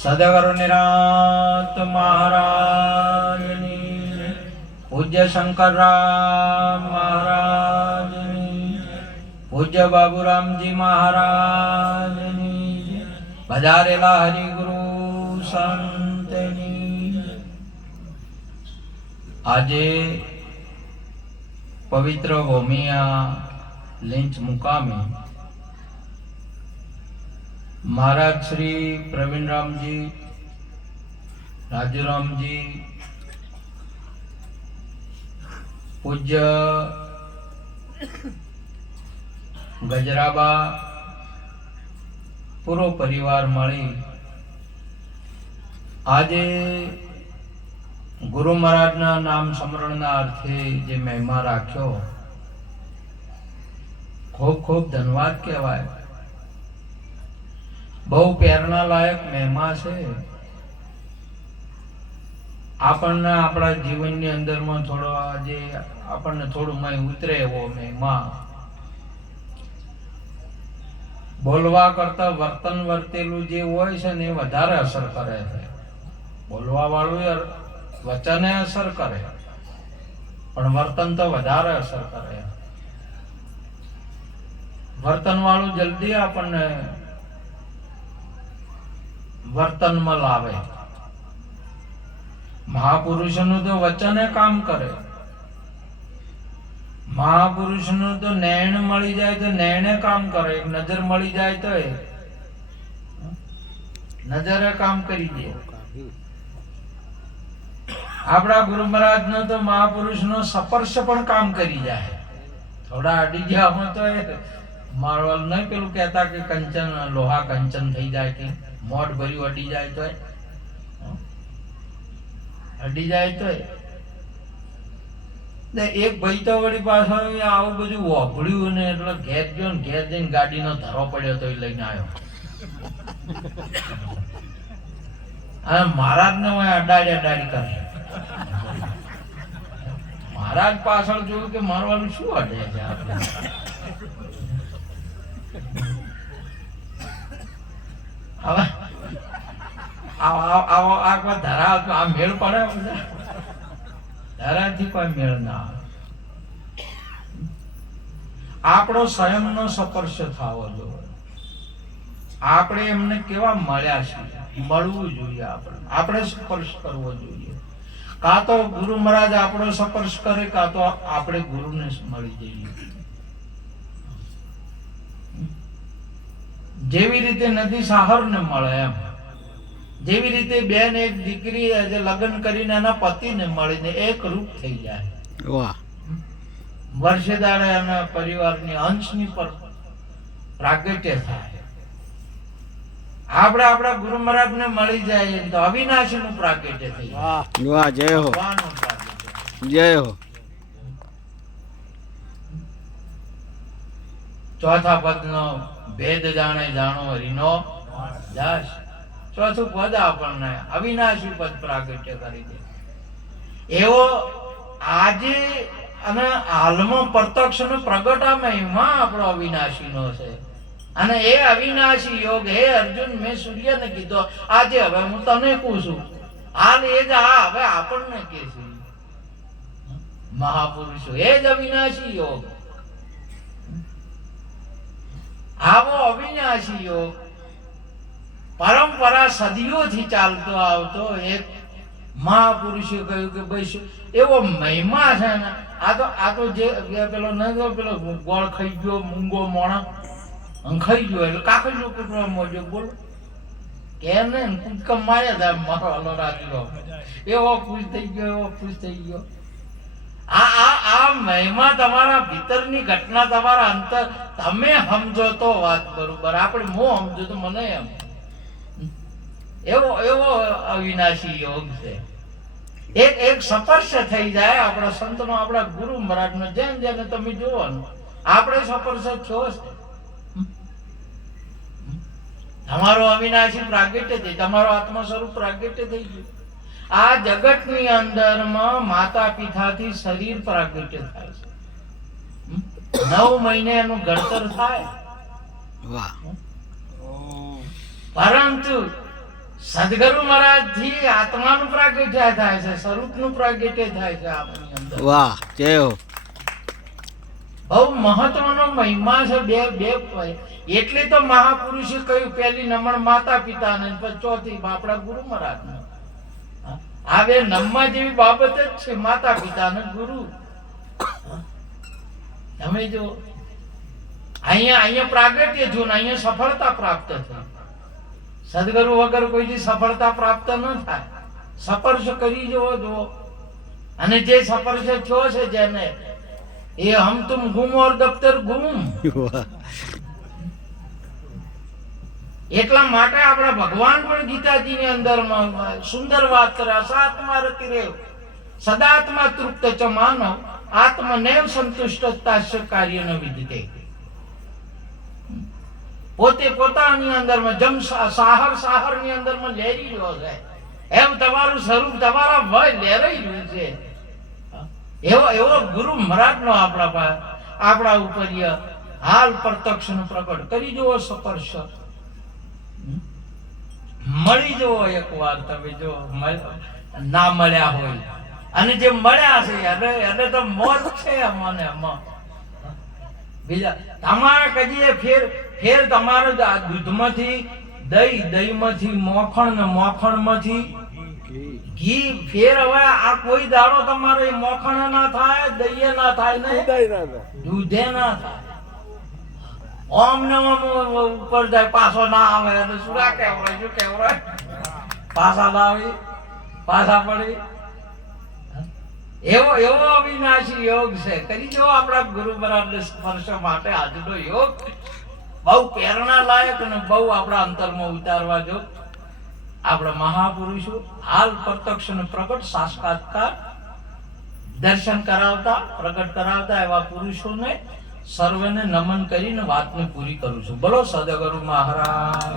સદગુરુ નિરાંત મહારાજની, પૂજ્ય શંકરરામ મહારાજની, પૂજ્ય બાબુરામજી મહારાજની, પધારેલા હરિગુરુ સંતની. આજે પવિત્ર ભૂમિયા લીંચ મુકામે મહારાજ શ્રી પ્રવીણરામજી, રાજુરામજી, પૂજ્ય ગજરાબા પૂરો પરિવાર મળી આજે ગુરુ મહારાજના નામ સ્મરણના અર્થે જે મહિમા રાખ્યો, ખૂબ ખૂબ ધન્યવાદ કહેવાય. બહુ પ્રેરણા લાયક મહિમા છે. આપણને આપણા જીવનની અંદરમાં થોડો આજે આપણને થોડું મય ઉતરે એવો મહિમા. બોલવા કરતા વર્તન વર્તેલું જે હોય છે ને એ વધારે અસર કરે છે. બોલવા વાળું વચને અસર કરે પણ વર્તન તો વધારે અસર કરે. વર્તન વાળું જલ્દી આપણને વર્તનમાં લાવે. મહાપુરુષનું તો વચને કામ કરે. મહાપુરુષનું તો નૈણ મળી જાય તો નૈણે કામ કરે. એક નજર મળી જાય તો નજરે કામ કરી દે. આપણા ગુરુ મહારાજનો તો મહાપુરુષનો સ્પર્શ પણ કામ કરી જાય. થોડા અડી ગયા તો મારવાલ નહીં પેલું કહેતા કે કંચન લોહા કંચન થઈ જાય કે મોઢ ભર્યું અડી જાય તો એક ભાઈ તો વળી પાછળ આવું બધું વાપર્યું ને એટલે ઘેર ગયો ને ઘેર જઈને ગાડીનો ધરો પડ્યો તો એ લઈને આવ્યો. અને મહારાજ ને અડાડી કરે. મહારાજ પાછળ જોયું કે મારવાનું શું અડે છે આપણે. હવે આ મેળ પડે. ધરાથી કોઈ મેળ ના આવે. આપણો સ્વયંનો સ્પર્શ થવો જોઈએ. આપણે એમને કેવા મળ્યા છે મળવું જોઈએ. આપણે સ્પર્શ કરવો જોઈએ. કાં તો ગુરુ મહારાજ આપણો સ્પર્શ કરે, કાં તો આપણે ગુરુને મળી જઈએ. જેવી રીતે નદી સાહરને મળે એમ, જેવી રીતે બેન એક દીકરી લગ્ન કરીને એના પતિને મળીને એક રૂપ થઈ જાય. વાહ. વર્ષે દાડે એના પરિવારની અંશની પર પ્રાગટ્ય થાય. આપણે આપણા ગુરુ મહારાજને મળી જાય તો અવિનાશીનું પ્રાગટ્ય થઈ જાય. વાહ, જય હો, જય હો. ચોથા પદનો ભેદ જાણે જાણો હરિનો દાસ. ચોથું પદ આપણને અવિનાશી પદ પ્રાગટ્ય કરી દે. એવો આજે અને હાલમાં પ્રત્યક્ષ નો પ્રગટ આ મહિમા આપણો અવિનાશી નો છે. અને એ અવિનાશી યોગ હે અર્જુન મેં સૂર્યને કીધો આજે હવે હું તને કહું છું. હાલ એ જ હવે આપણને કે છે મહાપુરુષો. એ જ અવિનાશી યોગ. આવો અવિનાશી યોગ પરંપરા સદીઓથી ચાલતો આવતો એક મહાપુરુષે કહ્યું કે ભાઈ એવો મહિમા છે ને. આ તો જે પેલો ન પેલો ગોળ ખાઈ ગયો મૂંગો મોણા ખાઈ ગયો એટલે કાકડીનો કૂતરો મોજો બોલો કે ને કૂદકા માર્યા હતા મારો હલો રાખી એવો ખુશ થઈ ગયો, એવો ખુશ થઈ ગયો. આ મહિમા તમારા ભીતરની ઘટના, તમારા અંતર તમે સમજો તો વાત બરોબર. આપણે હું સમજો તો મને એમ એવો અવિનાશી યોગ છે. એક સ્પર્શ થઈ જાય આપણા સંતનો, આપણા ગુરુ મહારાજનો. જેમ જેને તમે જોવાનું આપણે સ્પર્શ થયો છે. તમારો અવિનાશી પ્રાગટ્ય થઈ, તમારો આત્મા સ્વરૂપ પ્રાગટ્ય થઈ ગયું. આ જગતની અંદરમાં માતા પિતાથી શરીર પ્રાગટ્ય થાય છે. 9 મહિને એનું ઘડતર થાય. વાહ. પરંતુ સદગુરુ મહારાજ થી આત્માનું પ્રાગટ્ય થાય છે, સ્વરૂપનું પ્રાગટ્ય થાય છે આપણી અંદર. વાહ, જય હો. બહુ મહત્વનો મહિમા છે. બે એટલે તો મહાપુરુષે કહ્યું પહેલી નમણ માતા પિતાને, પછી ચોથી આપણા ગુરુ મહારાજને. આ બે નમવા જેવી બાબત જ છે, માતા પિતા ને ગુરુ. તમે જો અહીંયા પ્રાગટ્ય જો ને અહીંયા સફળતા પ્રાપ્ત થઈ. સદગુરુ વગર કોઈથી સફળતા પ્રાપ્ત ન થાય. સ્પર્શ કરી જુઓ જુઓ, અને જે સ્પર્શ થયો છે જેને, એ હમ તુમ ગુમ ઓર દફતર ગુમ. એટલા માટે આપણા ભગવાન પણ ગીતાજીની અંદર સુંદર વાત કરે, અસાત્મા રતિ રેવ સદાત્મા તૃપ્ત ચ માનવ આત્મનેવ સંતુષ્ટતાસ્ય કાર્ય ન વિદતે. પોતે પોતાની અંદરમાં જમ સાહર ની અંદરમાં લેરી રહ્યો છે, એમ તમારું સ્વરૂપ તમારા ભય લેરાઈ રહ્યું છે. એવો ગુરુ મહારાજ નો આપણા ઉપર હાલ પ્રત્યક્ષ નું પ્રગટ કરી જુઓ. સ્પર્શ મળી જુઓ એક વાર. તમે જો ના મળ્યા હોય, અને જે મળ્યા છે એને તો મોજ છે મને. બીજા તમારે કદી ફેર તમારે દૂધમાંથી દહીં માંથી મોખણ ને મોખણ માંથી ઘી ફેર. હવે આ કોઈ દાડો તમારે મોખણ ના થાય, દહીં ના થાય ને દૂધે ના થાય. ઓમ ને ઓમ ઉપર જાય પાછો ના આવે, અને શું કહેવાય, શું કહેવાય, પાછા ના આવી પાછા પડી. એવો અવિનાશી યોગ છે. કરી જો આપણા ગુરુ મહારાજ સ્પર્શ માટે આજનો યોગ બહુ પ્રેરણા લાયક અને બહુ આપણા અંતરમાં ઉતારવા જો. આપણા મહાપુરુષો હાલ પ્રત્યક્ષ અને પ્રગટ સાક્ષાત્કાર દર્શન કરાવતા, પ્રગટ કરાવતા એવા પુરુષોને સર્વને નમન કરીને વાતને પૂરી કરું છું. બોલો સદગુરુ મહારાજ.